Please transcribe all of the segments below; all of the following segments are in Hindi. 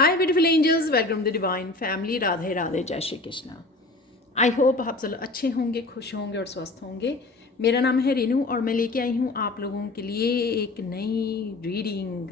Hi beautiful angels, welcome to divine family. Radhe Radhe, जय श्री कृष्णा। आई होप आप सब अच्छे होंगे, खुश होंगे और स्वस्थ होंगे। मेरा नाम है रेनू और मैं लेके आई हूँ आप लोगों के लिए एक नई रीडिंग।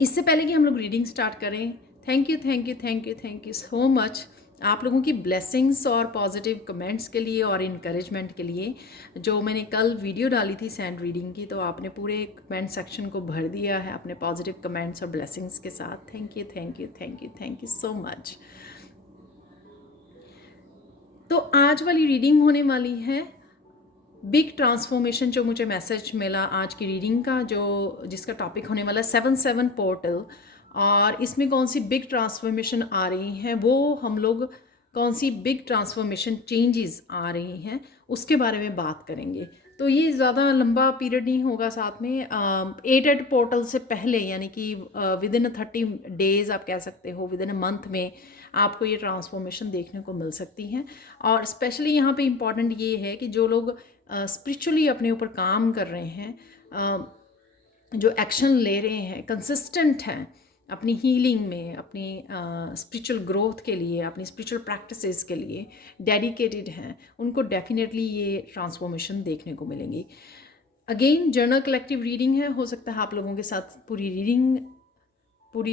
इससे पहले कि हम लोग रीडिंग स्टार्ट करें, thank you thank you thank you thank you so much आप लोगों की ब्लेसिंग्स और पॉजिटिव कमेंट्स के लिए और इनकरेजमेंट के लिए। जो मैंने कल वीडियो डाली थी सैंड रीडिंग की, तो आपने पूरे कमेंट सेक्शन को भर दिया है अपने पॉजिटिव कमेंट्स और ब्लेसिंग्स के साथ। Thank you thank you thank you thank you so much. तो आज वाली रीडिंग होने वाली है बिग ट्रांसफॉर्मेशन। जो मुझे मैसेज मिला आज की रीडिंग का, जो जिसका टॉपिक होने वाला है 7-7 पोर्टल, और इसमें कौन सी बिग ट्रांसफॉर्मेशन आ रही हैं, वो हम लोग कौन सी बिग ट्रांसफॉर्मेशन चेंजेस आ रही हैं उसके बारे में बात करेंगे। तो ये ज़्यादा लंबा पीरियड नहीं होगा। साथ में 8 पोर्टल से पहले, यानी कि विद इन 30 डेज आप कह सकते हो, विद इन अ मंथ में आपको ये ट्रांसफॉर्मेशन देखने को मिल सकती हैं। और स्पेशली यहाँ पे इम्पॉर्टेंट ये है कि जो लोग स्पिरिचुअली अपने ऊपर काम कर रहे हैं, जो एक्शन ले रहे हैं, कंसिस्टेंट हैं अपनी हीलिंग में, अपनी स्पिरिचुअल ग्रोथ के लिए, अपनी स्पिरिचुअल प्रैक्टिसेस के लिए डेडिकेटेड हैं, उनको डेफिनेटली ये ट्रांसफॉर्मेशन देखने को मिलेंगी। अगेन जर्नल कलेक्टिव रीडिंग है, हो सकता है आप लोगों के साथ पूरी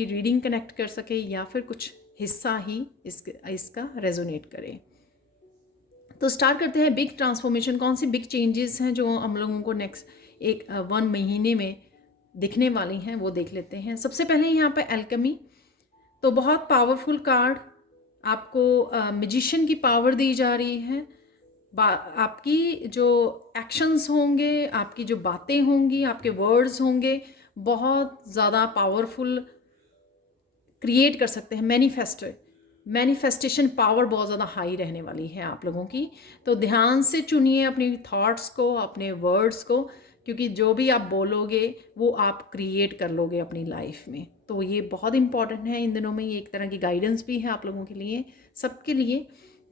रीडिंग कनेक्ट कर सके या फिर कुछ हिस्सा ही इसका रेजोनेट करे। तो स्टार्ट करते हैं। बिग ट्रांसफॉर्मेशन, कौन सी बिग चेंजेस हैं जो हम लोगों को नेक्स्ट 1 महीने में दिखने वाली हैं, वो देख लेते हैं। सबसे पहले यहाँ पे एल्केमी, तो बहुत पावरफुल कार्ड। आपको मैजिशियन की पावर दी जा रही है। आपकी जो एक्शंस होंगे, आपकी जो बातें होंगी, आपके वर्ड्स होंगे, बहुत ज़्यादा पावरफुल क्रिएट कर सकते हैं। मैनिफेस्टेशन पावर बहुत ज़्यादा हाई रहने वाली है आप लोगों की। तो ध्यान से चुनिए अपनी थॉट्स को, अपने वर्ड्स को, क्योंकि जो भी आप बोलोगे वो आप क्रिएट कर लोगे अपनी लाइफ में। तो ये बहुत इंपॉर्टेंट है इन दिनों में। ये एक तरह की गाइडेंस भी है आप लोगों के लिए, सबके लिए,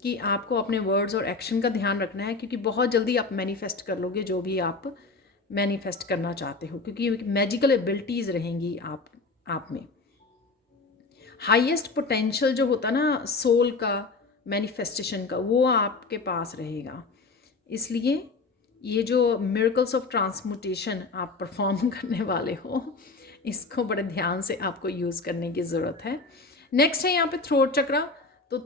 कि आपको अपने वर्ड्स और एक्शन का ध्यान रखना है, क्योंकि बहुत जल्दी आप मैनिफेस्ट कर लोगे जो भी आप मैनिफेस्ट करना चाहते हो, क्योंकि मैजिकल एबिलिटीज़ रहेंगी आप में। हाईएस्ट पोटेंशियल जो होता ना सोल का, मैनिफेस्टेशन का, वो आपके पास रहेगा। इसलिए ये जो मिरेकल्स ऑफ ट्रांसम्यूटेशन आप परफॉर्म करने वाले हो, इसको बड़े ध्यान से आपको यूज़ करने की ज़रूरत है। नेक्स्ट है यहाँ पे थ्रोट चक्रा। तो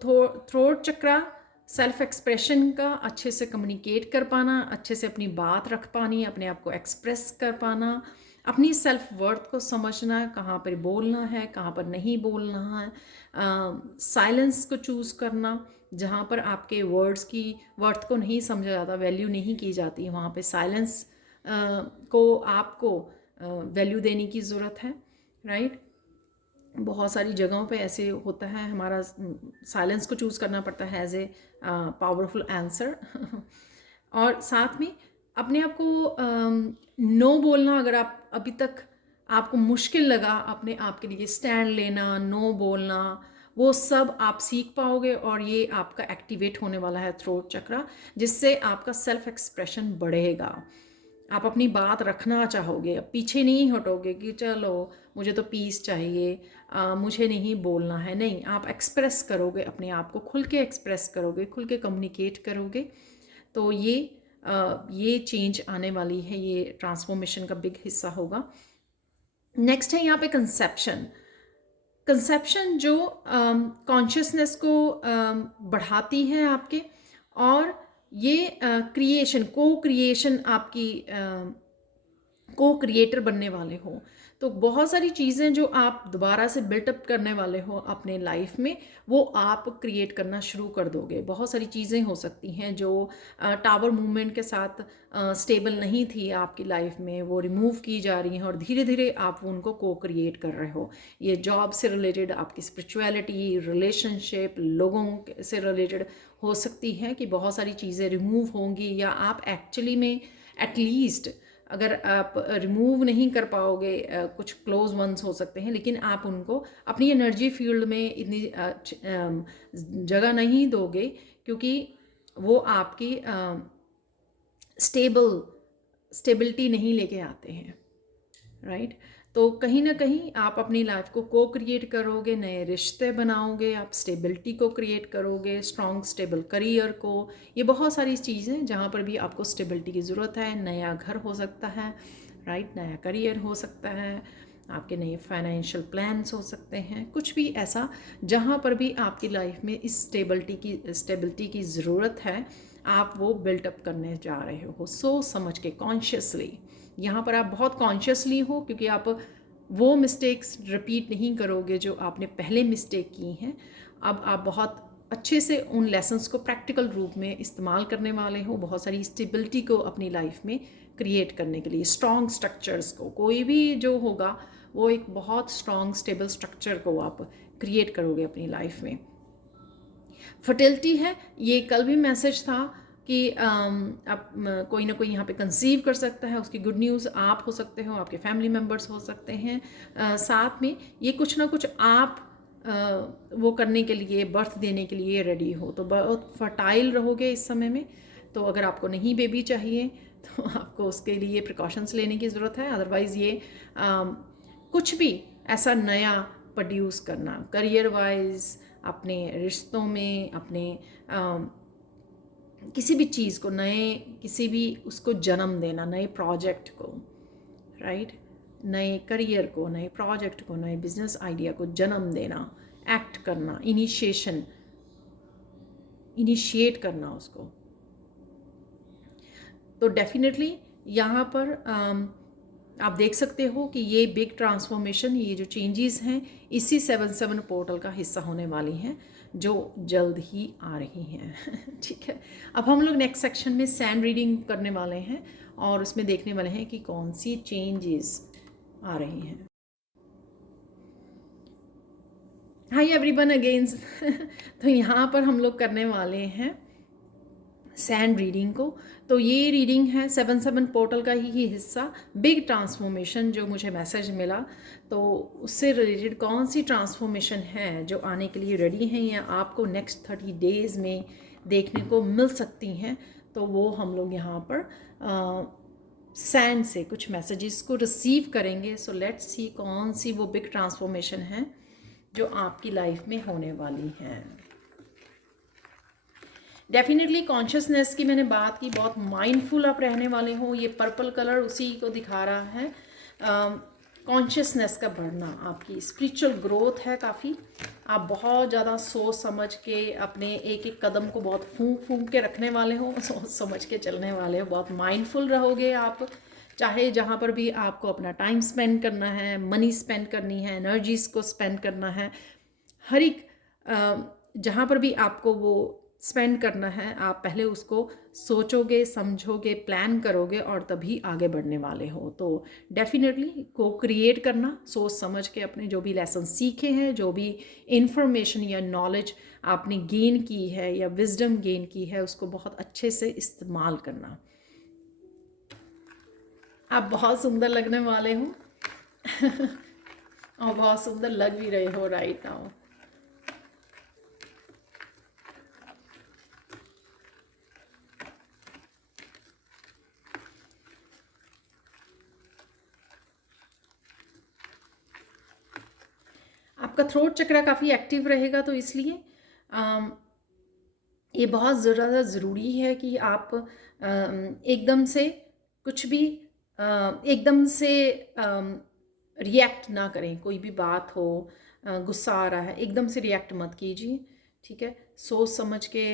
थ्रोट चक्रा सेल्फ एक्सप्रेशन का, अच्छे से कम्युनिकेट कर पाना, अच्छे से अपनी बात रख पानी, अपने आप को एक्सप्रेस कर पाना, अपनी सेल्फ वर्थ को समझना, कहाँ पर बोलना है, कहाँ पर नहीं बोलना है, साइलेंस को चूज़ करना। जहाँ पर आपके वर्ड्स की वर्थ को नहीं समझा जाता, वैल्यू नहीं की जाती, वहाँ पे साइलेंस को आपको वैल्यू देने की ज़रूरत है। राइट, बहुत सारी जगहों पे ऐसे होता है, हमारा साइलेंस को चूज़ करना पड़ता है एज ए पावरफुल आंसर। और साथ में अपने आप को नो बोलना, अगर आप अभी तक आपको मुश्किल लगा अपने आप के लिए स्टैंड लेना, नो बोलना, वो सब आप सीख पाओगे। और ये आपका एक्टिवेट होने वाला है थ्रोट चक्रा, जिससे आपका सेल्फ एक्सप्रेशन बढ़ेगा। आप अपनी बात रखना चाहोगे, अब पीछे नहीं हटोगे कि चलो मुझे तो पीस चाहिए, मुझे नहीं बोलना है। नहीं, आप एक्सप्रेस करोगे अपने आप को, खुल के एक्सप्रेस करोगे, खुल के कम्युनिकेट करोगे। तो ये चेंज आने वाली है, ये ट्रांसफॉर्मेशन का बिग हिस्सा होगा। नेक्स्ट है यहाँ पे कंसेप्शन जो कॉन्शियसनेस को बढ़ाती है आपके, और ये को क्रिएशन आपकी को क्रिएटर बनने वाले हो। तो बहुत सारी चीज़ें जो आप दोबारा से बिल्टअप करने वाले हो अपने लाइफ में, वो आप क्रिएट करना शुरू कर दोगे। बहुत सारी चीज़ें हो सकती हैं जो टावर मूवमेंट के साथ स्टेबल नहीं थी आपकी लाइफ में, वो रिमूव की जा रही हैं और धीरे धीरे आप उनको को क्रिएट कर रहे हो। ये जॉब से रिलेटेड, आपकी स्पिरिचुअलिटी, रिलेशनशिप, लोगों से रिलेटेड हो सकती है कि बहुत सारी चीज़ें रिमूव होंगी, या आप एक्चुअली में एटलीस्ट अगर आप रिमूव नहीं कर पाओगे, कुछ क्लोज वंस हो सकते हैं, लेकिन आप उनको अपनी एनर्जी फील्ड में इतनी जगह नहीं दोगे, क्योंकि वो आपकी स्टेबिलिटी नहीं लेके आते हैं। राइट, तो कहीं ना कहीं आप अपनी लाइफ को को क्रिएट करोगे, नए रिश्ते बनाओगे, आप स्टेबिलिटी को क्रिएट करोगे, स्ट्रॉन्ग स्टेबल करियर को। ये बहुत सारी चीज़ें जहाँ पर भी आपको स्टेबिलिटी की ज़रूरत है। नया घर हो सकता है, राइट, नया करियर हो सकता है, आपके नए फाइनेंशियल प्लान्स हो सकते हैं, कुछ भी ऐसा जहाँ पर भी आपकी लाइफ में इस स्टेबिलिटी की ज़रूरत है, आप वो बिल्टअप करने जा रहे हो सोच समझ के, कॉन्शियसली। यहाँ पर आप बहुत कॉन्शियसली हो, क्योंकि आप वो मिस्टेक्स रिपीट नहीं करोगे जो आपने पहले मिस्टेक की हैं। अब आप बहुत अच्छे से उन लेसन्स को प्रैक्टिकल रूप में इस्तेमाल करने वाले हो, बहुत सारी स्टेबिलिटी को अपनी लाइफ में क्रिएट करने के लिए, स्ट्रॉन्ग स्ट्रक्चर्स को। कोई भी जो होगा वो एक बहुत स्ट्रॉन्ग स्टेबल स्ट्रक्चर को आप क्रिएट करोगे अपनी लाइफ में। फर्टिलिटी है, ये कल भी मैसेज था कि आप कोई ना कोई यहाँ पे कंसीव कर सकता है, उसकी गुड न्यूज़ आप हो सकते हो, आपके फैमिली मेम्बर्स हो सकते हैं। साथ में ये कुछ ना कुछ आप वो करने के लिए, बर्थ देने के लिए रेडी हो, तो बहुत फर्टाइल रहोगे इस समय में। तो अगर आपको नहीं बेबी चाहिए तो आपको उसके लिए प्रिकॉशंस लेने की ज़रूरत है। अदरवाइज़ ये कुछ भी ऐसा नया प्रोड्यूस करना, करियर वाइज, अपने रिश्तों में, अपने किसी भी चीज़ को, नए किसी भी उसको जन्म देना, नए प्रोजेक्ट को, राइट, नए करियर को, नए प्रोजेक्ट को, नए बिजनेस आइडिया को जन्म देना, एक्ट करना, इनिशिएट करना उसको। तो डेफिनेटली यहाँ पर आप देख सकते हो कि ये बिग ट्रांसफॉर्मेशन, ये जो चेंजेस हैं, इसी 7/7 पोर्टल का हिस्सा होने वाली हैं, जो जल्द ही आ रही हैं। ठीक है, अब हम लोग नेक्स्ट सेक्शन में सैंड रीडिंग करने वाले हैं और उसमें देखने वाले हैं कि कौन सी चेंजेस आ रही हैं। Hi everyone again. तो यहाँ पर हम लोग करने वाले हैं सैंड रीडिंग को। तो ये रीडिंग है 7/7 पोर्टल का ही हिस्सा, बिग ट्रांसफॉर्मेशन, जो मुझे मैसेज मिला। तो उससे रिलेटेड कौन सी ट्रांसफॉर्मेशन है जो आने के लिए रेडी हैं या आपको नेक्स्ट 30 डेज़ में देखने को मिल सकती हैं, तो वो हम लोग यहाँ पर सैंड से कुछ मैसेजेस को रिसीव करेंगे। सो लेट्स सी कौन सी वो बिग ट्रांसफॉर्मेशन है जो आपकी लाइफ में होने वाली हैं। डेफिनेटली कॉन्शियसनेस की मैंने बात की, बहुत माइंडफुल आप रहने वाले हो। ये पर्पल कलर उसी को दिखा रहा है, कॉन्शियसनेस का बढ़ना, आपकी स्पिरिचुअल ग्रोथ है काफ़ी। आप बहुत ज़्यादा सोच समझ के अपने एक एक कदम को बहुत फूंक फूंक के रखने वाले हो, सोच समझ के चलने वाले हो, बहुत माइंडफुल रहोगे आप। चाहे जहाँ पर भी आपको अपना टाइम स्पेंड करना है, मनी स्पेंड करनी है, एनर्जीज़ को स्पेंड करना है, हर एक जहाँ पर भी आपको वो स्पेंड करना है, आप पहले उसको सोचोगे, समझोगे, प्लान करोगे और तभी आगे बढ़ने वाले हो। तो डेफिनेटली को क्रिएट करना, सोच समझ के अपने जो भी लेसन सीखे हैं, जो भी इंफॉर्मेशन या नॉलेज आपने गेन की है या विजडम गेन की है, उसको बहुत अच्छे से इस्तेमाल करना। आप बहुत सुंदर लगने वाले हो और बहुत सुंदर लग भी रहे हो राइट नाउ। आपका थ्रोट चक्र काफ़ी एक्टिव रहेगा, तो इसलिए ये बहुत ज़्यादा ज़रूरी है कि आप एकदम से कुछ भी एकदम से रिएक्ट ना करें। कोई भी बात हो, गुस्सा आ रहा है, एकदम से रिएक्ट मत कीजिए, ठीक है। सोच समझ के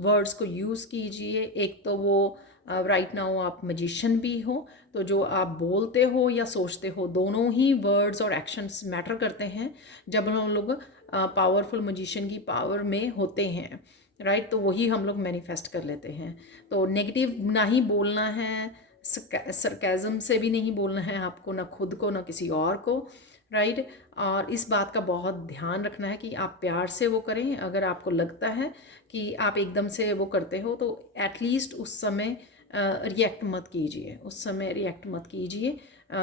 वर्ड्स को यूज़ कीजिए। एक तो वो राइट नाउ आप मजिशियन भी हो, तो जो आप बोलते हो या सोचते हो, दोनों ही वर्ड्स और एक्शंस मैटर करते हैं जब हम लोग पावरफुल मजिशियन की पावर में होते हैं, राइट। तो वही हम लोग मैनिफेस्ट कर लेते हैं। तो नेगेटिव ना ही बोलना है, सरकाज़म से भी नहीं बोलना है आपको, ना खुद को ना किसी और को, राइट। और इस बात का बहुत ध्यान रखना है कि आप प्यार से वो करें। अगर आपको लगता है कि आप एकदम से वो करते हो, तो एटलीस्ट उस समय रिएक्ट मत कीजिए, उस समय रिएक्ट मत कीजिए।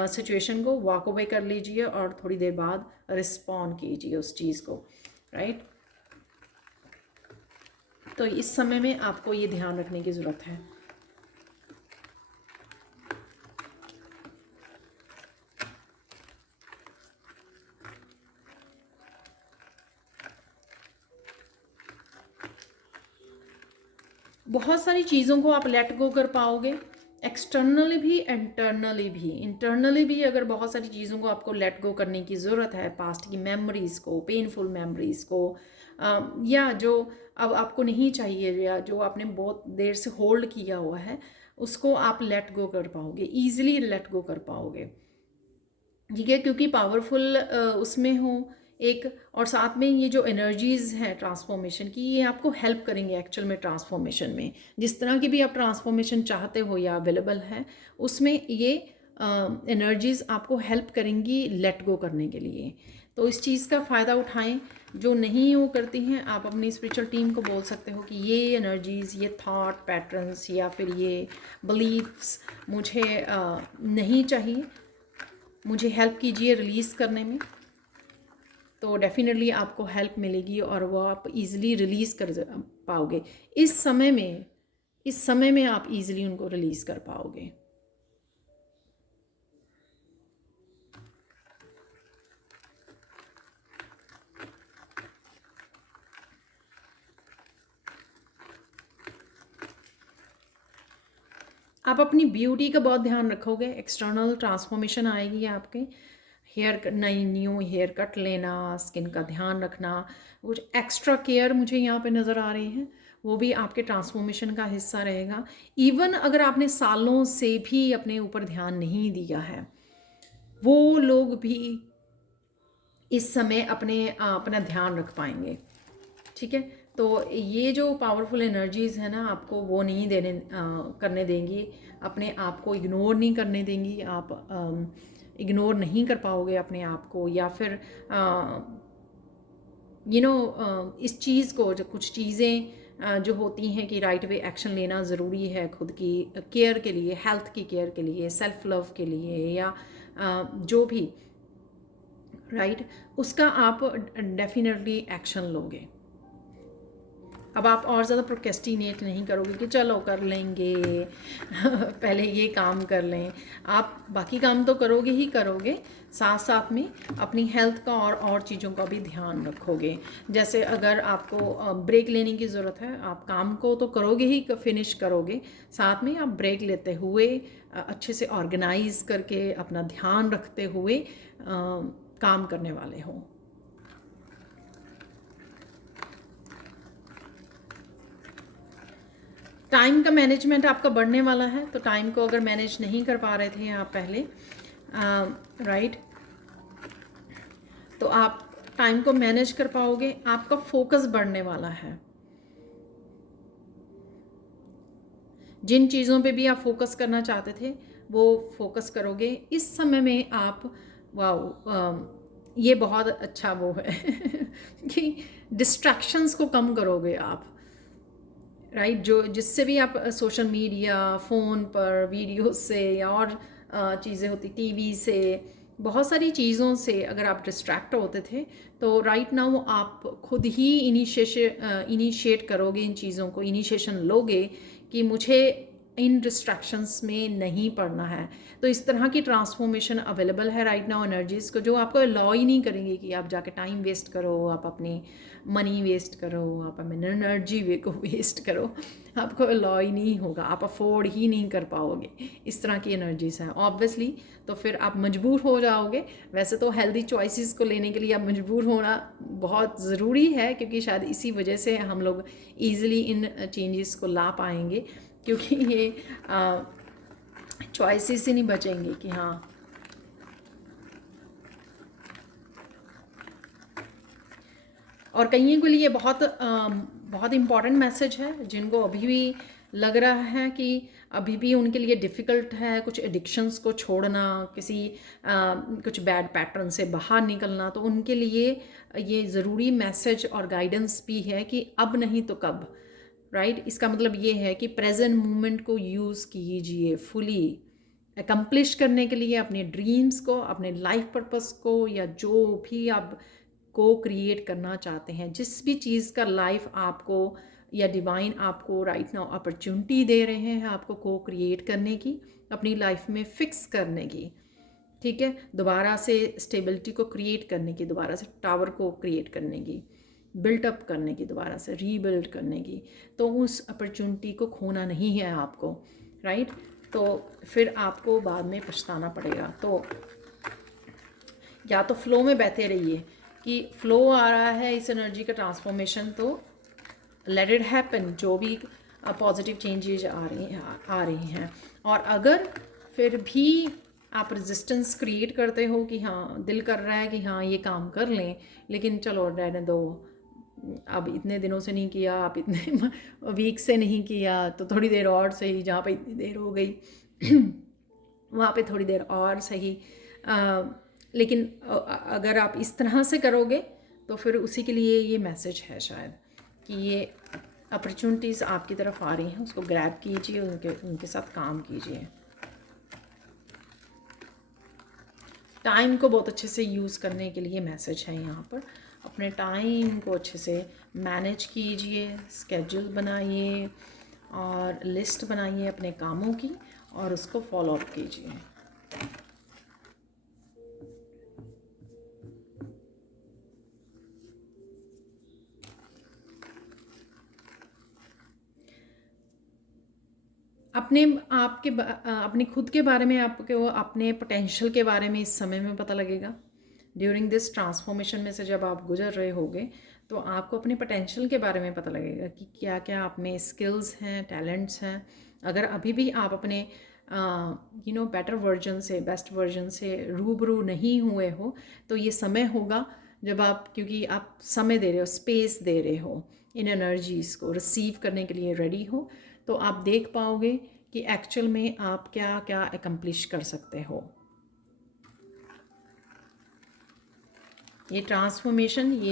सिचुएशन को वॉक अवे कर लीजिए और थोड़ी देर बाद रिस्पॉन्ड कीजिए उस चीज़ को, राइट। तो इस समय में आपको ये ध्यान रखने की ज़रूरत है। बहुत सारी चीज़ों को आप लेट गो कर पाओगे, एक्सटर्नली भी इंटरनली भी। इंटरनली भी अगर बहुत सारी चीज़ों को आपको लेट गो करने की ज़रूरत है, पास्ट की मेमोरीज़ को, पेनफुल मेमोरीज़ को, या जो अब आपको नहीं चाहिए या जो आपने बहुत देर से होल्ड किया हुआ है, उसको आप लेट गो कर पाओगे, ईजिली लेट गो कर पाओगे। ठीक है, क्योंकि पावरफुल उसमें हो एक, और साथ में ये जो एनर्जीज़ हैं ट्रांसफॉर्मेशन की, ये आपको हेल्प करेंगे एक्चुअल में ट्रांसफॉर्मेशन में। जिस तरह की भी आप ट्रांसफॉर्मेशन चाहते हो या अवेलेबल है, उसमें ये एनर्जीज़ आपको हेल्प करेंगी लेट गो करने के लिए। तो इस चीज़ का फ़ायदा उठाएं। जो नहीं वो करती हैं, आप अपनी स्पिरिचुअल टीम को बोल सकते हो कि ये एनर्जीज़, ये थॉट पैटर्न्स या फिर ये बिलीव्स मुझे नहीं चाहिए, मुझे हेल्प कीजिए रिलीज़ करने में। तो डेफिनेटली आपको हेल्प मिलेगी और वो आप इजीली रिलीज़ कर पाओगे। इस समय में आप इजीली उनको रिलीज़ कर पाओगे। आप अपनी ब्यूटी का बहुत ध्यान रखोगे, एक्सटर्नल ट्रांसफॉर्मेशन आएगी आपके। नई न्यू हेयर कट लेना, स्किन का ध्यान रखना, कुछ एक्स्ट्रा केयर मुझे यहाँ पे नज़र आ रही है, वो भी आपके ट्रांसफॉर्मेशन का हिस्सा रहेगा। इवन अगर आपने सालों से भी अपने ऊपर ध्यान नहीं दिया है, वो लोग भी इस समय अपना ध्यान रख पाएंगे। ठीक है, तो ये जो पावरफुल एनर्जीज़ है ना, आपको वो नहीं करने देंगी, अपने आप को इग्नोर नहीं करने देंगी। आप इग्नोर नहीं कर पाओगे अपने आप को, या फिर इस चीज़ को, जो कुछ चीज़ें जो होती हैं कि राइट वे एक्शन लेना ज़रूरी है खुद की केयर के लिए, हेल्थ की केयर के लिए, सेल्फ लव के लिए, या जो भी राइट, उसका आप डेफिनेटली एक्शन लोगे। अब आप और ज़्यादा प्रोक्रेस्टिनेट नहीं करोगे कि चलो कर लेंगे पहले ये काम कर लें। आप बाकी काम तो करोगे ही करोगे, साथ साथ में अपनी हेल्थ का और चीज़ों का भी ध्यान रखोगे। जैसे अगर आपको ब्रेक लेने की ज़रूरत है, आप काम को तो करोगे ही, फिनिश करोगे, साथ में आप ब्रेक लेते हुए अच्छे से ऑर्गेनाइज करके अपना ध्यान रखते हुए काम करने वाले हो। टाइम का मैनेजमेंट आपका बढ़ने वाला है, तो टाइम को अगर मैनेज नहीं कर पा रहे थे आप पहले, राइट, तो आप टाइम को मैनेज कर पाओगे, आपका फोकस बढ़ने वाला है। जिन चीज़ों पे भी आप फोकस करना चाहते थे वो फोकस करोगे इस समय में आप। वाओ, ये बहुत अच्छा वो है कि डिस्ट्रैक्शंस को कम करोगे आप, राइट। जो जिससे भी आप सोशल मीडिया, फ़ोन पर वीडियो से, या और चीज़ें होती, टीवी से, बहुत सारी चीज़ों से अगर आप डिस्ट्रैक्ट होते थे, तो राइट नाउ आप खुद ही इनिशिएट करोगे इन चीज़ों को, इनिशिएशन लोगे कि मुझे इन डिस्ट्रैक्शंस में नहीं पड़ना है। तो इस तरह की ट्रांसफॉर्मेशन अवेलेबल है राइट नाउ एनर्जीज़ को, जो आपको अलाउ ही नहीं करेंगे कि आप जाके टाइम वेस्ट करो, आप अपनी मनी वेस्ट करो, आप अपनी एनर्जी को वेस्ट करो। आपको अलाउ ही नहीं होगा, आप अफोर्ड ही नहीं कर पाओगे। इस तरह की एनर्जीज़ हैं ऑब्वियसली, तो फिर आप मजबूर हो जाओगे। वैसे तो हेल्दी चॉइसेस को लेने के लिए आप मजबूर होना बहुत ज़रूरी है, क्योंकि शायद इसी वजह से हम लोग ईज़िली इन चेंजेस को ला पाएंगे, क्योंकि ये चॉइसेस ही नहीं बचेंगे कि हाँ। और कईयों के लिए बहुत इम्पॉर्टेंट मैसेज है, जिनको अभी भी लग रहा है कि अभी भी उनके लिए डिफ़िकल्ट है कुछ एडिक्शंस को छोड़ना, कुछ बैड पैटर्न से बाहर निकलना, तो उनके लिए ये ज़रूरी मैसेज और गाइडेंस भी है कि अब नहीं तो कब, राइट। इसका मतलब ये है कि प्रेजेंट मोमेंट को यूज़ कीजिए फुली, एकम्प्लिश करने के लिए अपने ड्रीम्स को, अपने लाइफ पर्पस को, या जो भी आप को क्रिएट करना चाहते हैं, जिस भी चीज़ का लाइफ आपको या डिवाइन आपको राइट नाउ अपॉर्चुनिटी दे रहे हैं आपको को क्रिएट करने की, अपनी लाइफ में फिक्स करने की, ठीक है, दोबारा से स्टेबिलिटी को क्रिएट करने की, दोबारा से टावर को क्रिएट करने की, बिल्ट अप करने की, दोबारा से रीबिल्ड करने की। तो उस अपॉर्चुनिटी को खोना नहीं है आपको, राइट। तो फिर आपको बाद में पछताना पड़ेगा। तो या तो फ्लो में बहते रहिए कि फ्लो आ रहा है इस एनर्जी का ट्रांसफॉर्मेशन, तो लेट इट हैपन, जो भी पॉजिटिव चेंजेस आ रही हैं। और अगर फिर भी आप रेजिस्टेंस क्रिएट करते हो कि हाँ दिल कर रहा है कि हाँ ये काम कर लें, लेकिन चलो रहने दो, अब इतने दिनों से नहीं किया, आप इतने वीक से नहीं किया, तो थोड़ी देर और सही, जहाँ पे इतनी देर हो गई वहाँ पे थोड़ी देर और सही। लेकिन अगर आप इस तरह से करोगे तो फिर उसी के लिए ये मैसेज है शायद कि ये अपॉर्चुनिटीज़ आपकी तरफ आ रही हैं, उसको ग्रैब कीजिए, उनके साथ काम कीजिए। टाइम को बहुत अच्छे से यूज़ करने के लिए मैसेज है यहाँ पर। अपने टाइम को अच्छे से मैनेज कीजिए, स्केड्यूल बनाइए और लिस्ट बनाइए अपने कामों की और उसको फॉलो अप कीजिए। अपने खुद के बारे में, आपको अपने पोटेंशियल के बारे में इस समय में पता लगेगा। ड्यूरिंग दिस ट्रांसफॉर्मेशन में से जब आप गुजर रहे होगे तो आपको अपने पोटेंशियल के बारे में पता लगेगा कि क्या क्या आप में स्किल्स हैं, टैलेंट्स हैं। अगर अभी भी आप अपने बेटर वर्जन से, बेस्ट वर्जन से रूबरू नहीं हुए हो, तो ये समय होगा जब आप, क्योंकि आप समय दे रहे हो, स्पेस दे रहे हो, इन एनर्जीज़ को रिसीव करने के लिए रेडी हो, तो आप देख पाओगे कि एक्चुअल में आप क्या क्या एकम्प्लिश कर सकते हो। ये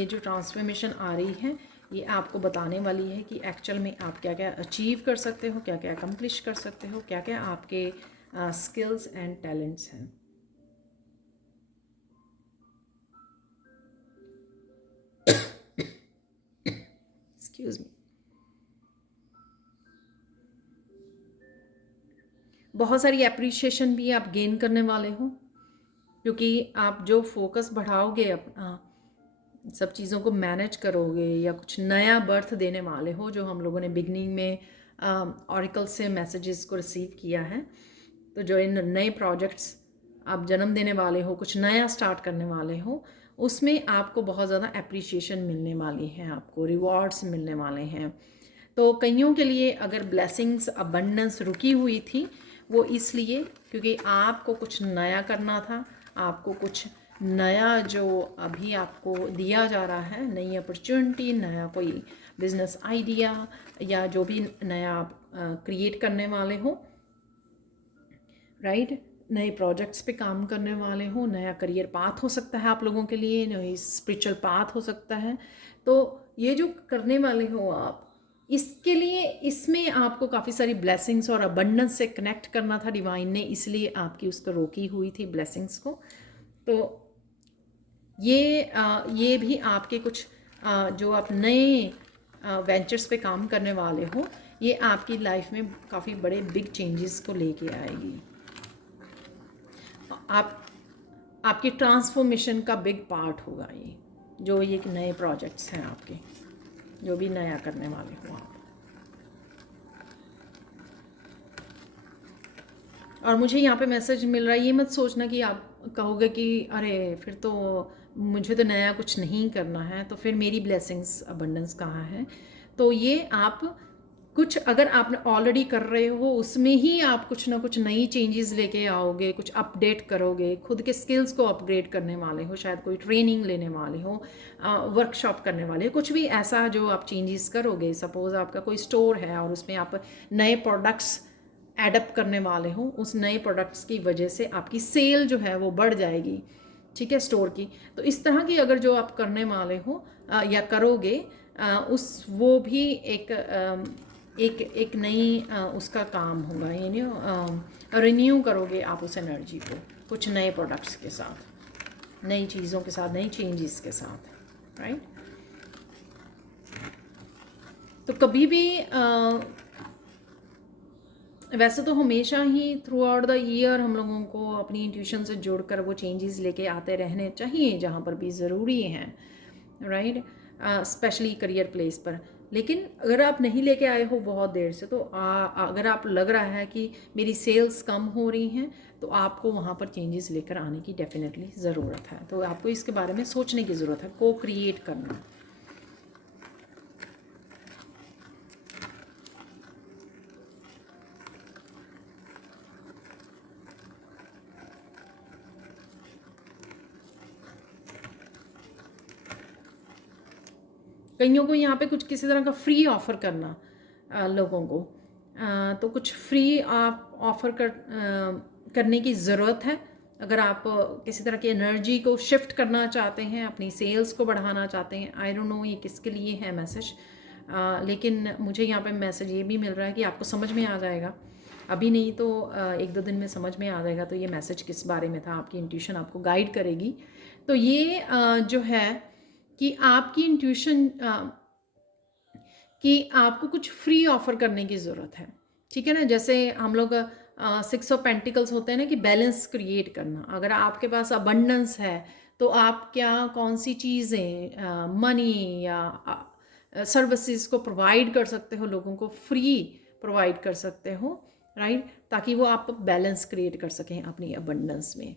जो ट्रांसफॉर्मेशन आ रही है, ये आपको बताने वाली है कि एक्चुअल में आप क्या क्या अचीव कर सकते हो, क्या क्या एकम्प्लिश कर सकते हो, क्या क्या आपके स्किल्स एंड टैलेंट्स हैं। Excuse me. बहुत सारी एप्रिशिएशन भी आप गेन करने वाले हो, क्योंकि आप जो फोकस बढ़ाओगे अपना, सब चीज़ों को मैनेज करोगे या कुछ नया बर्थ देने वाले हो, जो हम लोगों ने बिगनिंग में ऑरिकल से मैसेजेस को रिसीव किया है। तो जो इन नए प्रोजेक्ट्स आप जन्म देने वाले हो, कुछ नया स्टार्ट करने वाले हो, उसमें आपको बहुत ज़्यादा अप्रिशिएशन मिलने वाली है, आपको रिवॉर्ड्स मिलने वाले हैं। तो कईयों के लिए अगर ब्लेसिंग्स, अबंडेंस रुकी हुई थी, वो इसलिए क्योंकि आपको कुछ नया करना था, आपको कुछ नया जो अभी आपको दिया जा रहा है, नई अपॉर्चुनिटी, नया कोई बिजनेस आइडिया या जो भी नया आप क्रिएट करने वाले हो, राइट, नए प्रोजेक्ट्स पे काम करने वाले हो, नया करियर पाथ हो सकता है आप लोगों के लिए, नई स्पिरिचुअल पाथ हो सकता है। तो ये जो करने वाले हो आप, इसके लिए, इसमें आपको काफ़ी सारी ब्लेसिंग्स और अबंडेंस से कनेक्ट करना था डिवाइन ने, इसलिए आपकी उसको रोकी हुई थी ब्लेसिंग्स को। तो ये भी आपके कुछ जो आप नए वेंचर्स पे काम करने वाले हो, ये आपकी लाइफ में काफ़ी बड़े बिग चेंजेस को लेके आएगी। आपकी ट्रांसफॉर्मेशन का बिग पार्ट होगा ये, जो ये नए प्रोजेक्ट्स हैं आपके, जो भी नया करने वाले हो आप। और मुझे यहाँ पे मैसेज मिल रहा है, ये मत सोचना कि आप कहोगे कि अरे फिर तो मुझे तो नया कुछ नहीं करना है, तो फिर मेरी ब्लेसिंग्स, अबंडेंस कहाँ है। तो ये आप कुछ, अगर आप ऑलरेडी कर रहे हो, उसमें ही आप कुछ ना कुछ नई चेंजेस लेके आओगे, कुछ अपडेट करोगे, खुद के स्किल्स को अपग्रेड करने वाले हो, शायद कोई ट्रेनिंग लेने वाले हो, वर्कशॉप करने वाले हो, कुछ भी ऐसा जो आप चेंजेस करोगे। सपोज़ आपका कोई स्टोर है और उसमें आप नए प्रोडक्ट्स एडप्ट करने वाले हो, उस नए प्रोडक्ट्स की वजह से आपकी सेल जो है वो बढ़ जाएगी, ठीक है, स्टोर की। तो इस तरह की अगर जो आप करने वाले हो या करोगे, उस वो भी एक नई उसका काम होगा, यानी रिन्यू करोगे आप उस एनर्जी को कुछ नए प्रोडक्ट्स के साथ, नई चीज़ों के साथ, नई चेंजेस के साथ, राइट। तो कभी भी वैसे तो हमेशा ही थ्रू आउट द ईयर हम लोगों को अपनी इंट्यूशन से जुड़कर वो चेंजेस लेके आते रहने चाहिए जहाँ पर भी ज़रूरी हैं, राइट। स्पेशली करियर प्लेस पर। लेकिन अगर आप नहीं लेके आए हो बहुत देर से, तो अगर आप लग रहा है कि मेरी सेल्स कम हो रही हैं, तो आपको वहाँ पर चेंजेस लेकर आने की डेफिनेटली ज़रूरत है। तो आपको इसके बारे में सोचने की ज़रूरत है, को क्रिएट करना। कईयों को यहाँ पे कुछ किसी तरह का फ्री ऑफ़र करना, लोगों को तो कुछ फ्री आप ऑफ़र करने की ज़रूरत है। अगर आप किसी तरह की एनर्जी को शिफ्ट करना चाहते हैं, अपनी सेल्स को बढ़ाना चाहते हैं, आई डोंट नो ये किसके लिए है मैसेज, लेकिन मुझे यहाँ पे मैसेज ये भी मिल रहा है कि आपको समझ में आ जाएगा। अभी नहीं तो 1-2 दिन में समझ में आ जाएगा। तो ये मैसेज किस बारे में था, आपकी इंट्यूशन आपको गाइड करेगी। तो ये जो है कि आपकी इंट्यूशन कि आपको कुछ फ्री ऑफर करने की ज़रूरत है, ठीक है ना। जैसे हम लोग 6 ऑफ पेंटिकल्स होते हैं ना, कि बैलेंस क्रिएट करना। अगर आपके पास अबंडेंस है, तो आप क्या कौन सी चीज़ें, मनी या सर्विसेज को प्रोवाइड कर सकते हो, लोगों को फ्री प्रोवाइड कर सकते हो, राइट, ताकि वो आप बैलेंस क्रिएट कर सकें अपनी अबंडेंस में,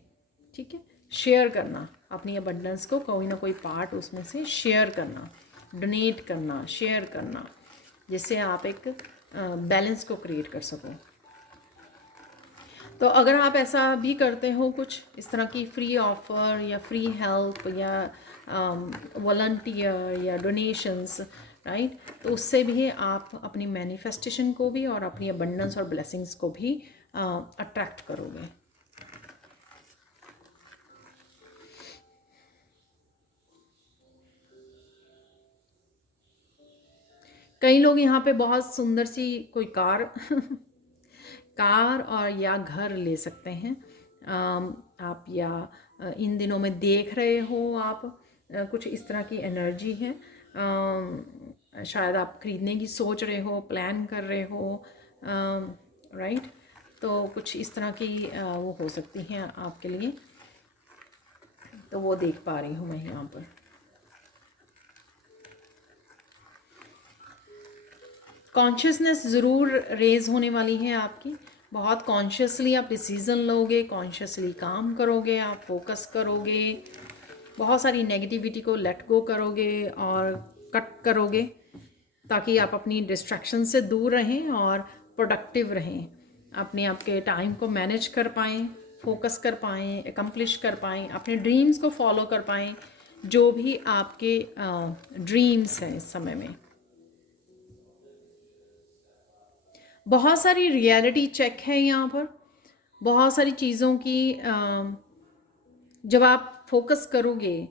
ठीक है। शेयर करना अपनी अबंडेंस को, कोई ना कोई पार्ट उसमें से शेयर करना, डोनेट करना, शेयर करना, जिससे आप एक बैलेंस को क्रिएट कर सको। तो अगर आप ऐसा भी करते हो, कुछ इस तरह की फ्री ऑफर या फ्री हेल्प या वॉलंटियर या डोनेशंस, राइट, तो उससे भी आप अपनी मैनिफेस्टेशन को भी और अपनी अबंडेंस और ब्लेसिंग्स को भी अट्रैक्ट करोगे। कई लोग यहाँ पे बहुत सुंदर सी कोई कार कार और या घर ले सकते हैं। आप या इन दिनों में देख रहे हो आप, कुछ इस तरह की एनर्जी है। शायद आप खरीदने की सोच रहे हो, प्लान कर रहे हो, राइट। तो कुछ इस तरह की वो हो सकती हैं आपके लिए। तो वो देख पा रही हूँ मैं यहाँ पर। कॉन्शियसनेस ज़रूर रेज़ होने वाली है आपकी। बहुत कॉन्शियसली आप डिसीज़न लोगे, कॉन्शियसली काम करोगे, आप फोकस करोगे, बहुत सारी नेगेटिविटी को लेट गो करोगे और कट करोगे, ताकि आप अपनी डिस्ट्रैक्शन से दूर रहें और प्रोडक्टिव रहें, अपने आपके टाइम को मैनेज कर पाएँ, फोकस कर पाएँ, एकम्प्लिश कर पाएँ, अपने ड्रीम्स को फॉलो कर पाएँ, जो भी आपके ड्रीम्स हैं इस समय में। बहुत सारी रियलिटी चेक है यहाँ पर। बहुत सारी चीज़ों की जब आप फोकस करोगे,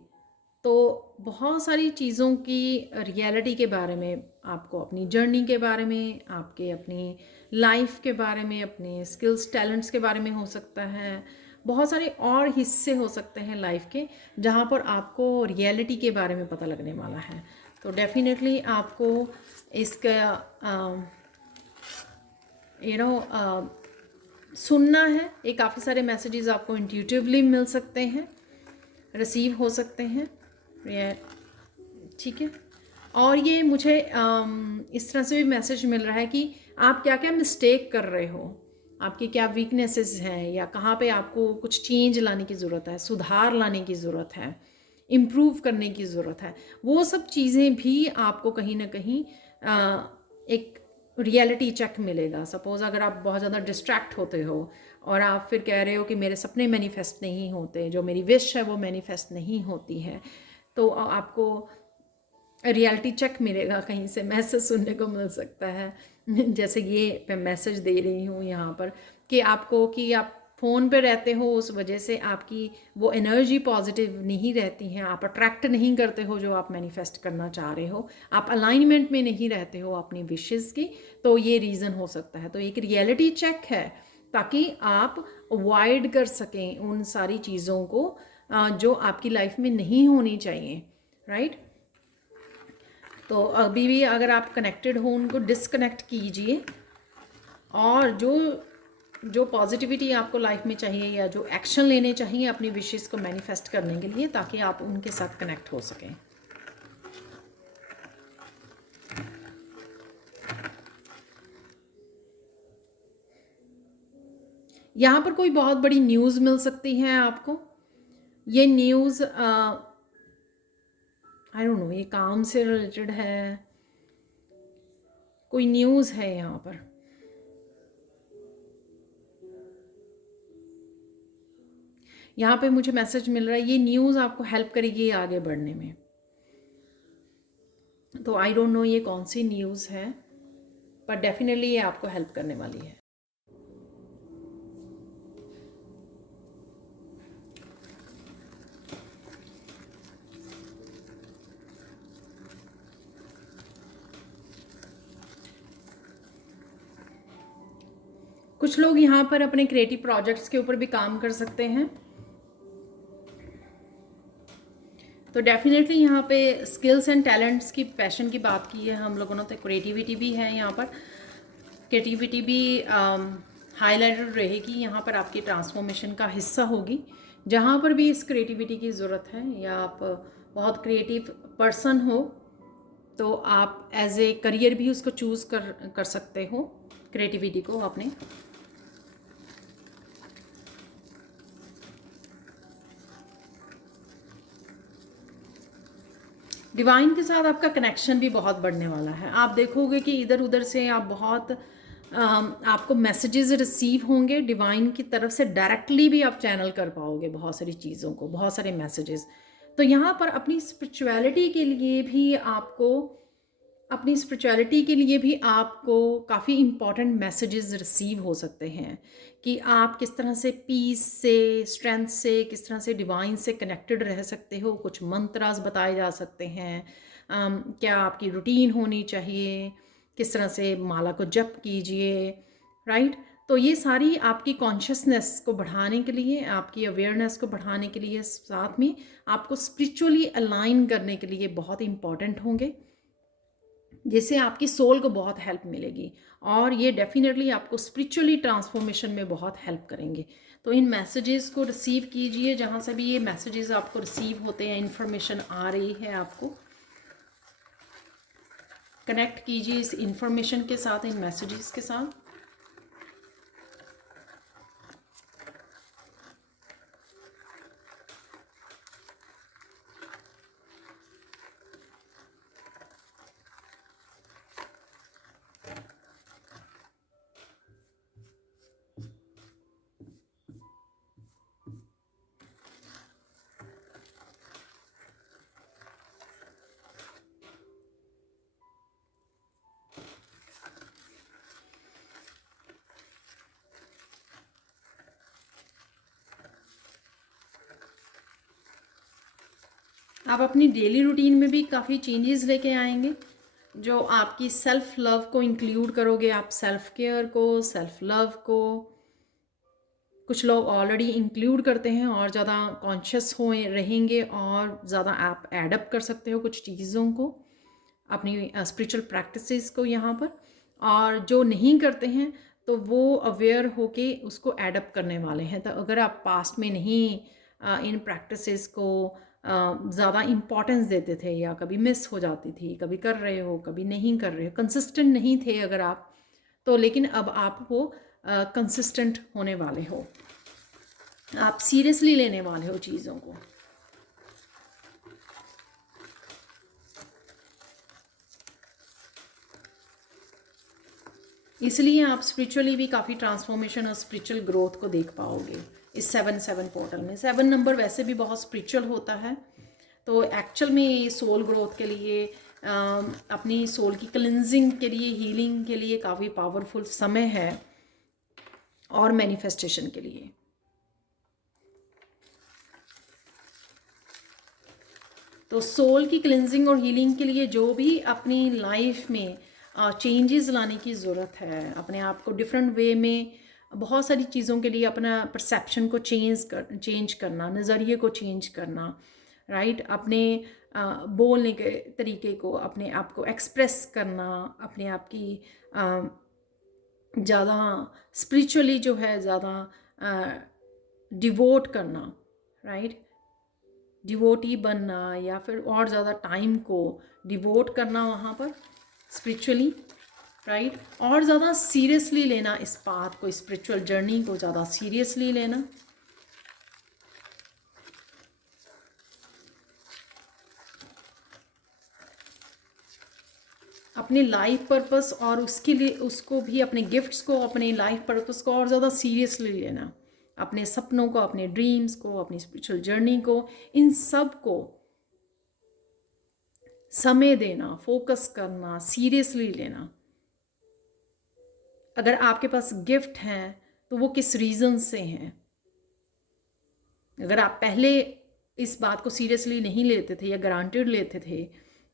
तो बहुत सारी चीज़ों की रियलिटी के बारे में, आपको अपनी जर्नी के बारे में, आपके अपनी लाइफ के बारे में, अपने स्किल्स टैलेंट्स के बारे में हो सकता है। बहुत सारे और हिस्से हो सकते हैं लाइफ के, जहाँ पर आपको रियलिटी के बारे में पता लगने वाला है। तो डेफिनेटली आपको इसका सुनना है। ये काफ़ी सारे मैसेजेस आपको इंट्यूटिवली मिल सकते हैं, रिसीव हो सकते हैं, ठीक है। और ये मुझे इस तरह से भी मैसेज मिल रहा है कि आप क्या क्या मिस्टेक कर रहे हो, आपकी क्या वीकनेसेस हैं, या कहाँ पे आपको कुछ चेंज लाने की ज़रूरत है, सुधार लाने की ज़रूरत है, इम्प्रूव करने की ज़रूरत है। वो सब चीज़ें भी आपको कहीं ना कहीं एक रियलिटी चेक मिलेगा। सपोज़ अगर आप बहुत ज़्यादा डिस्ट्रैक्ट होते हो और आप फिर कह रहे हो कि मेरे सपने मैनिफेस्ट नहीं होते, जो मेरी विश है वो मैनिफेस्ट नहीं होती है, तो आपको रियलिटी चेक मिलेगा, कहीं से मैसेज सुनने को मिल सकता है। जैसे ये मैं मैसेज दे रही हूँ यहाँ पर कि आपको, कि आप फ़ोन पे रहते हो, उस वजह से आपकी वो एनर्जी पॉजिटिव नहीं रहती हैं, आप अट्रैक्ट नहीं करते हो जो आप मैनिफेस्ट करना चाह रहे हो, आप अलाइनमेंट में नहीं रहते हो अपनी विशेज़ की। तो ये रीज़न हो सकता है। तो एक रियलिटी चेक है, ताकि आप अवॉइड कर सकें उन सारी चीज़ों को जो आपकी लाइफ में नहीं होनी चाहिए, राइट। तो अभी भी अगर आप कनेक्टेड हो, उनको डिसकनेक्ट कीजिए, और जो पॉजिटिविटी आपको लाइफ में चाहिए, या जो एक्शन लेने चाहिए अपनी विशेस को मैनिफेस्ट करने के लिए, ताकि आप उनके साथ कनेक्ट हो सकें। यहाँ पर कोई बहुत बड़ी न्यूज़ मिल सकती है आपको। ये न्यूज़ आई डोंट नो, ये काम से रिलेटेड है, कोई न्यूज़ है यहाँ पर। यहाँ पे मुझे मैसेज मिल रहा है ये न्यूज़ आपको हेल्प करेगी आगे बढ़ने में। तो आई डोंट नो ये कौन सी न्यूज़ है, पर डेफिनेटली ये आपको हेल्प करने वाली है। कुछ लोग यहाँ पर अपने क्रिएटिव प्रोजेक्ट्स के ऊपर भी काम कर सकते हैं। तो डेफिनेटली यहाँ पे स्किल्स एंड टैलेंट्स की, पैशन की बात की है हम लोगों ने, तो क्रिएटिविटी भी है यहाँ पर। क्रिएटिविटी भी हाईलाइटेड रहेगी यहाँ पर, आपकी ट्रांसफॉर्मेशन का हिस्सा होगी। जहाँ पर भी इस क्रिएटिविटी की ज़रूरत है या आप बहुत क्रिएटिव पर्सन हो तो आप एज ए करियर भी उसको चूज़ कर सकते हो क्रिएटिविटी को अपने। डिवाइन के साथ आपका कनेक्शन भी बहुत बढ़ने वाला है। आप देखोगे कि इधर उधर से आप बहुत आपको मैसेजेस रिसीव होंगे डिवाइन की तरफ से, डायरेक्टली भी आप चैनल कर पाओगे बहुत सारी चीज़ों को, बहुत सारे मैसेजेस। तो यहाँ पर अपनी स्पिरिचुअलिटी के लिए भी आपको, अपनी स्पिरिचुअलिटी के लिए भी आपको काफ़ी इम्पॉर्टेंट मैसेजेस रिसीव हो सकते हैं कि आप किस तरह से पीस से, स्ट्रेंथ से, किस तरह से डिवाइन से कनेक्टेड रह सकते हो। कुछ मंत्रास बताए जा सकते हैं, क्या आपकी रूटीन होनी चाहिए, किस तरह से माला को जप कीजिए, राइट। तो ये सारी आपकी कॉन्शियसनेस को बढ़ाने के लिए, आपकी अवेयरनेस को बढ़ाने के लिए, साथ में आपको स्पिरिचुअली अलाइन करने के लिए बहुत इंपॉर्टेंट होंगे, जिससे आपकी सोल को बहुत हेल्प मिलेगी और ये डेफिनेटली आपको स्पिरिचुअली ट्रांसफॉर्मेशन में बहुत हेल्प करेंगे। तो इन मैसेजेस को रिसीव कीजिए, जहाँ से भी ये मैसेजेस आपको रिसीव होते हैं, इन्फॉर्मेशन आ रही है आपको, कनेक्ट कीजिए इस इन्फॉर्मेशन के साथ, इन मैसेजेस के साथ। आप अपनी डेली रूटीन में भी काफ़ी चेंजेस लेके आएंगे, जो आपकी सेल्फ लव को इंक्लूड करोगे, आप सेल्फ केयर को, सेल्फ लव को। कुछ लोग ऑलरेडी इंक्लूड करते हैं और ज़्यादा कॉन्शियस हो रहेंगे और ज़्यादा आप एडअप कर सकते हो कुछ चीज़ों को, अपनी स्पिरिचुअल प्रैक्टिसेस को यहाँ पर। और जो नहीं करते हैं तो वो अवेयर होके उसको एडअप करने वाले हैं। तो अगर आप पास्ट में नहीं इन प्रैक्टिसेस को ज़्यादा इम्पॉर्टेंस देते थे या कभी मिस हो जाती थी, कभी कर रहे हो कभी नहीं कर रहे हो, कंसिस्टेंट नहीं थे अगर आप, तो लेकिन अब आप वो कंसिस्टेंट होने वाले हो, आप सीरियसली लेने वाले हो चीज़ों को। इसलिए आप स्पिरिचुअली भी काफ़ी ट्रांसफॉर्मेशन और स्पिरिचुअल ग्रोथ को देख पाओगे इस 7-7 पोर्टल में। 7 नंबर वैसे भी बहुत स्पिरिचुअल होता है, तो एक्चुअल में सोल ग्रोथ के लिए, अपनी सोल की क्लिनजिंग के लिए, हीलिंग के लिए काफ़ी पावरफुल समय है और मैनिफेस्टेशन के लिए। तो सोल की क्लिनजिंग और हीलिंग के लिए जो भी अपनी लाइफ में चेंजेस लाने की ज़रूरत है, अपने आप को डिफरेंट वे में, बहुत सारी चीज़ों के लिए अपना परसेप्शन को चेंज करना, नज़रिए को चेंज करना, राइट। अपने बोलने के तरीके को, अपने आप को एक्सप्रेस करना, अपने आप की ज़्यादा स्पिरिचुअली जो है ज़्यादा डिवोट करना, राइट, डिवोटी बनना, या फिर और ज़्यादा टाइम को डिवोट करना वहाँ पर स्पिरिचुअली। राइट। और ज़्यादा सीरियसली लेना इस बात को, स्पिरिचुअल जर्नी को ज़्यादा सीरियसली लेना। अपने लाइफ पर्पस और उसके लिए उसको भी, अपने गिफ्ट्स को, अपने लाइफ पर्पस को और ज़्यादा सीरियसली लेना। अपने सपनों को, अपने ड्रीम्स को, अपनी स्पिरिचुअल जर्नी को, इन सब को समय देना, फोकस करना, सीरियसली लेना। अगर आपके पास गिफ्ट हैं तो वो किस रीज़न से हैं। अगर आप पहले इस बात को सीरियसली नहीं लेते थे या ग्रांटेड लेते थे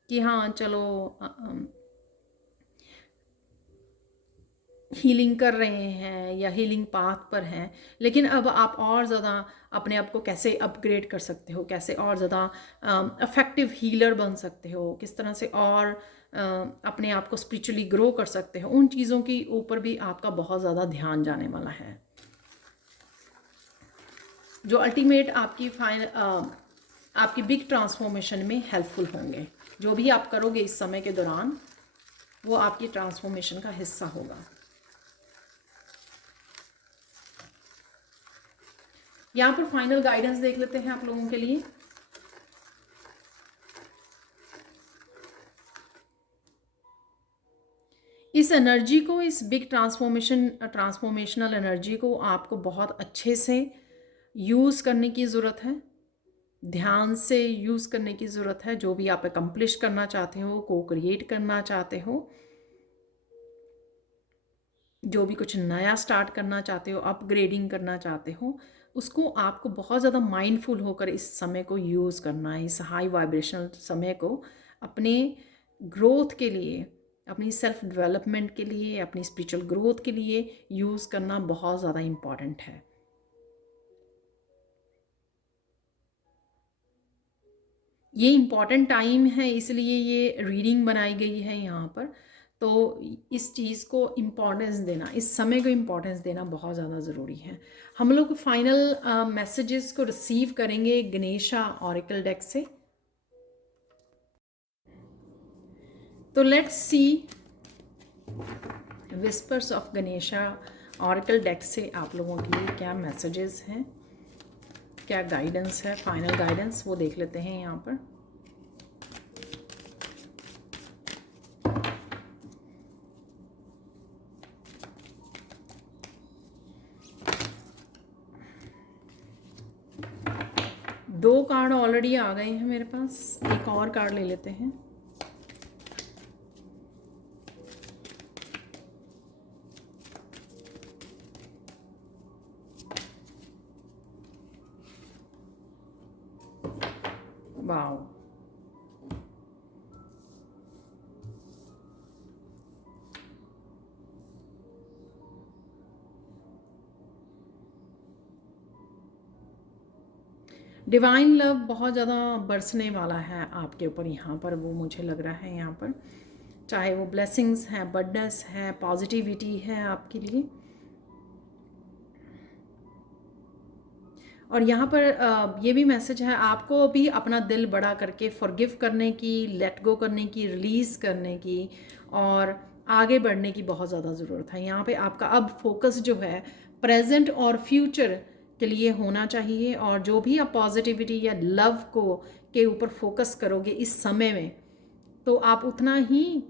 कि हाँ चलो हीलिंग कर रहे हैं या हीलिंग पाथ पर हैं, लेकिन अब आप और ज़्यादा अपने आप को कैसे अपग्रेड कर सकते हो, कैसे और ज़्यादा इफ़ेक्टिव हीलर बन सकते हो, किस तरह से और अपने आप को स्पिरिचुअली ग्रो कर सकते हो, उन चीज़ों के ऊपर भी आपका बहुत ज़्यादा ध्यान जाने वाला है, जो अल्टीमेट आपकी बिग ट्रांसफॉर्मेशन में हेल्पफुल होंगे। जो भी आप करोगे इस समय के दौरान वो आपकी ट्रांसफॉर्मेशन का हिस्सा होगा। यहाँ पर फाइनल गाइडेंस देख लेते हैं आप लोगों के लिए। इस एनर्जी को, इस बिग ट्रांसफॉर्मेशनल एनर्जी को आपको बहुत अच्छे से यूज़ करने की ज़रूरत है, ध्यान से यूज़ करने की ज़रूरत है। जो भी आप अकम्प्लिश करना चाहते हो, को क्रिएट करना चाहते हो, जो भी कुछ नया स्टार्ट करना चाहते हो, अपग्रेडिंग करना चाहते हो, उसको आपको बहुत ज़्यादा माइंडफुल होकर इस समय को यूज़ करना है। इस हाई वाइब्रेशनल समय को अपने ग्रोथ के लिए, अपनी सेल्फ डेवलपमेंट के लिए, अपनी स्पिरिचुअल ग्रोथ के लिए यूज़ करना बहुत ज़्यादा इम्पॉर्टेंट है। ये इम्पॉर्टेंट टाइम है, इसलिए ये रीडिंग बनाई गई है यहाँ पर। तो इस चीज़ को इम्पोर्टेंस देना, इस समय को इम्पोर्टेंस देना बहुत ज़्यादा ज़रूरी है। हम लोग फाइनल मैसेजेस को रिसीव करेंगे गणेशा ऑरेकल डेक से। तो let's see whispers of Ganesha oracle deck से आप लोगों के लिए क्या मैसेजेस हैं, क्या गाइडेंस है, फाइनल गाइडेंस वो देख लेते हैं यहाँ पर। दो कार्ड ऑलरेडी आ गए हैं मेरे पास, एक और कार्ड ले लेते हैं। वाओ, डिवाइन लव बहुत ज़्यादा बरसने वाला है आपके ऊपर यहाँ पर, वो मुझे लग रहा है यहाँ पर। चाहे वो ब्लेसिंग्स हैं, बडनेस है, पॉजिटिविटी है आपके लिए। और यहाँ पर ये भी मैसेज है, आपको भी अपना दिल बड़ा करके फॉरगिव करने की, लेट गो करने की, रिलीज़ करने की और आगे बढ़ने की बहुत ज़्यादा ज़रूरत है। यहाँ पे आपका अब फोकस जो है प्रेजेंट और फ्यूचर के लिए होना चाहिए। और जो भी आप पॉजिटिविटी या लव को के ऊपर फोकस करोगे इस समय में, तो आप उतना ही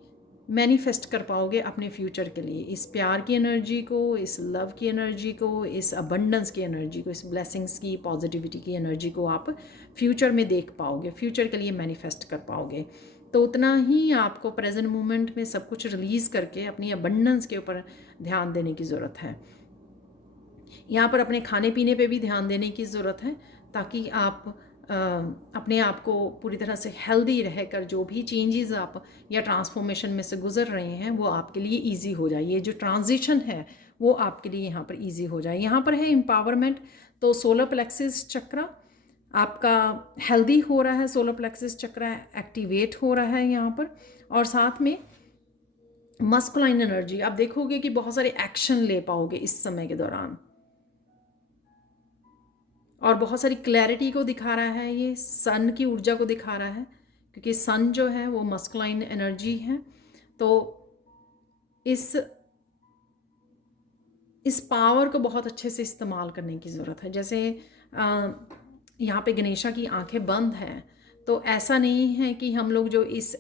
मैनिफेस्ट कर पाओगे अपने फ्यूचर के लिए। इस प्यार की एनर्जी को, इस लव की एनर्जी को, इस अबंडेंस की एनर्जी को, इस ब्लेसिंग्स की, पॉजिटिविटी की एनर्जी को आप फ्यूचर में देख पाओगे, फ्यूचर के लिए मैनिफेस्ट कर पाओगे। तो उतना ही आपको प्रेजेंट मोमेंट में सब कुछ रिलीज़ करके अपनी अबंडेंस के ऊपर ध्यान देने की ज़रूरत है। यहाँ पर अपने खाने पीने पे भी ध्यान देने की ज़रूरत है, ताकि आप अपने आप को पूरी तरह से हेल्दी रहकर जो भी चेंजेस आप या ट्रांसफॉर्मेशन में से गुजर रहे हैं वो आपके लिए इजी हो जाए। ये जो ट्रांजिशन है वो आपके लिए यहाँ पर इजी हो जाए। यहाँ पर है एम्पावरमेंट, तो सोलर प्लेक्सिस चक्र आपका हेल्दी हो रहा है, सोलर प्लेक्सिस चक्र एक्टिवेट हो रहा है यहाँ पर। और साथ में मस्कुलाइन एनर्जी, आप देखोगे कि बहुत सारे एक्शन ले पाओगे इस समय के दौरान, और बहुत सारी क्लैरिटी को दिखा रहा है। ये सन की ऊर्जा को दिखा रहा है, क्योंकि सन जो है वो मस्कुलाइन एनर्जी है। तो इस पावर को बहुत अच्छे से इस्तेमाल करने की ज़रूरत है। जैसे यहाँ पे गणेशा की आंखें बंद हैं, तो ऐसा नहीं है कि हम लोग जो इस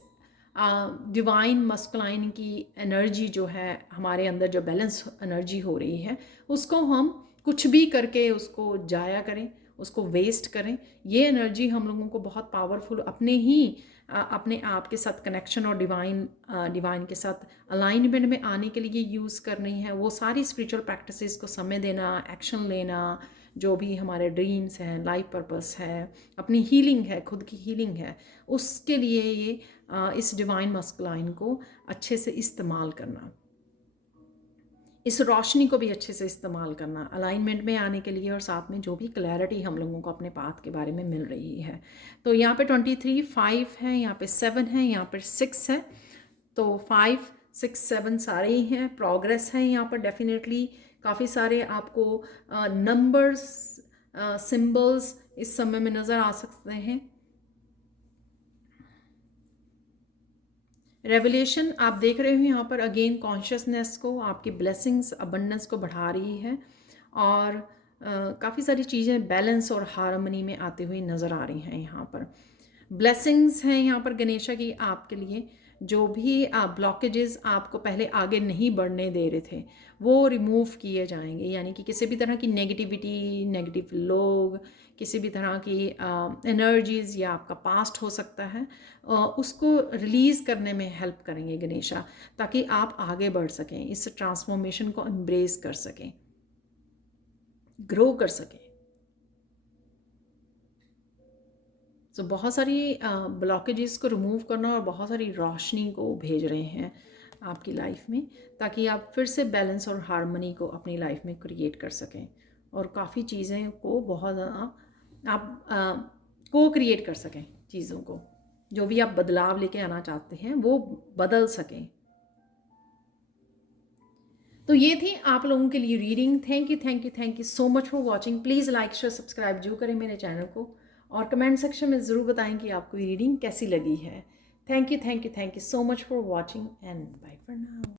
डिवाइन मस्कुलाइन की एनर्जी जो है हमारे अंदर, जो बैलेंस एनर्जी हो रही है, उसको हम कुछ भी करके उसको जाया करें, उसको वेस्ट करें। ये एनर्जी हम लोगों को बहुत पावरफुल अपने आप के साथ कनेक्शन और डिवाइन के साथ अलाइनमेंट में आने के लिए यूज़ करनी है। वो सारी स्पिरिचुअल प्रैक्टिसेस को समय देना, एक्शन लेना, जो भी हमारे ड्रीम्स हैं, लाइफ पर्पस है, अपनी हीलिंग है, खुद की हीलिंग है, उसके लिए ये इस डिवाइन मस्कुलाइन को अच्छे से इस्तेमाल करना, इस रोशनी को भी अच्छे से इस्तेमाल करना अलाइनमेंट में आने के लिए, और साथ में जो भी क्लैरिटी हम लोगों को अपने पाथ के बारे में मिल रही है। तो यहाँ पे 23, 5 है, यहाँ पे 7 है, यहाँ पे 6 है। तो 5, 6, 7 सारे ही हैं। प्रोग्रेस है यहाँ पर डेफिनेटली। काफ़ी सारे आपको नंबर्स, सिंबल्स इस समय में नज़र आ सकते हैं। रेवलेशन आप देख रहे हो यहाँ पर, अगेन कॉन्शियसनेस को, आपकी ब्लेसिंग्स, अबंडेंस को बढ़ा रही है, और काफ़ी सारी चीज़ें बैलेंस और हार्मनी में आते हुए नज़र आ रही हैं यहाँ पर। ब्लेसिंग्स हैं यहाँ पर गणेशा की आपके लिए। जो भी ब्लॉकेजेस आपको पहले आगे नहीं बढ़ने दे रहे थे, वो रिमूव किए जाएंगे। यानी कि किसी भी तरह की नेगेटिविटी, नेगेटिव लोग, किसी भी तरह की एनर्जीज़, या आपका पास्ट हो सकता है, उसको रिलीज़ करने में हेल्प करेंगे गणेशा, ताकि आप आगे बढ़ सकें, इस ट्रांसफॉर्मेशन को एम्ब्रेस कर सकें, ग्रो कर सकें। तो बहुत सारी ब्लॉकेजेस को रिमूव करना और बहुत सारी रोशनी को भेज रहे हैं आपकी लाइफ में, ताकि आप फिर से बैलेंस और हार्मनी को अपनी लाइफ में क्रिएट कर सकें, और काफ़ी चीज़ें को बहुत ज़्यादा आप को क्रिएट कर सकें, चीज़ों को, जो भी आप बदलाव लेके आना चाहते हैं वो बदल सकें। तो ये थी आप लोगों के लिए reading. Thank you, thank you, thank you so much for watching. Please like, share, subscribe जरूर करें मेरे चैनल को, और कमेंट सेक्शन में ज़रूर बताएं कि आपको ये रीडिंग कैसी लगी है। Thank you, thank you, thank you so much for watching, and bye for now.